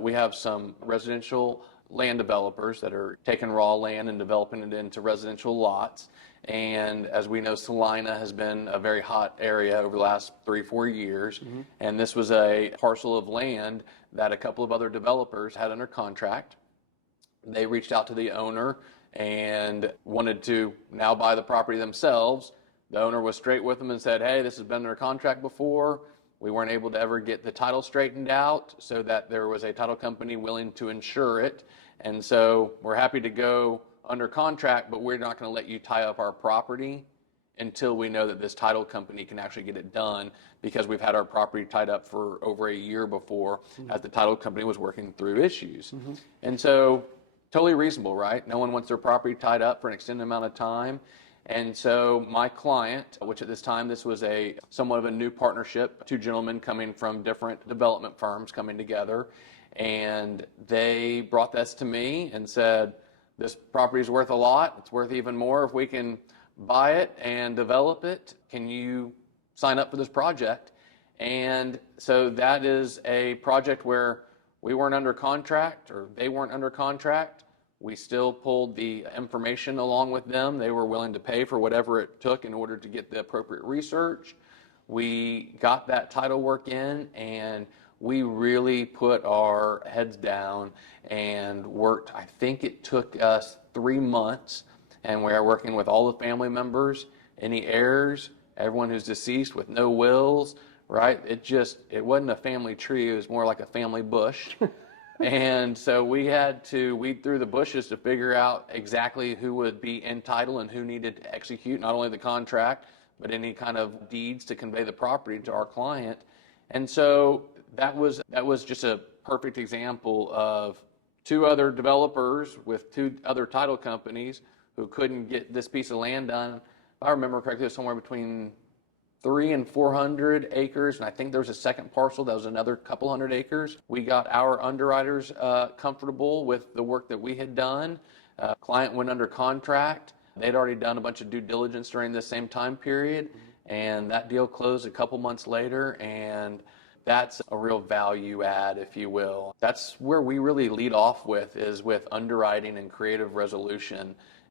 We have some residential land developers that are taking raw land and developing it into residential lots. And as we know, Salina has been a very hot area over the last 3-4 years. And this was a parcel of land that a couple of other developers had under contract. They reached out to the owner and wanted to now buy the property themselves. The owner was straight with them and said, hey, this has been under contract before. We weren't able to ever get the title straightened out so that there was a title company willing to insure it. And so we're happy to go under contract, but we're not going to let you tie up our property until we know that this title company can actually get it done, because we've had our property tied up for over a year before as the title company was working through issues. And so totally reasonable, right? No one wants their property tied up for an extended amount of time. And so my client, which at this time, this was a somewhat of a new partnership, two gentlemen coming from different development firms coming together, and they brought this to me and said, this property is worth a lot. It's worth even more if we can buy it and develop it. Can you sign up for this project? And so that is a project where we weren't under contract, or they weren't under contract. We still pulled the information along with them. They were willing to pay for whatever it took in order to get the appropriate research. We got that title work in, and we really put our heads down and worked. I think it took us 3 months, and we are working with all the family members, any heirs, everyone who's deceased with no wills, right? It wasn't a family tree. It was more like a family bush. And so we had to weed through the bushes to figure out exactly who would be in title and who needed to execute not only the contract, but any kind of deeds to convey the property to our client. And so that was just a perfect example of 2 other developers with 2 other title companies who couldn't get this piece of land done. If I remember correctly, it was somewhere between 300 and 400 acres, and I think there was a second parcel that was another couple hundred acres. We got our underwriters comfortable with the work that we had done. Client went under contract. They'd already done a bunch of due diligence during the same time period, and that deal closed a couple months later, and that's a real value add, if you will. That's where we really lead off with, is with underwriting and creative resolution.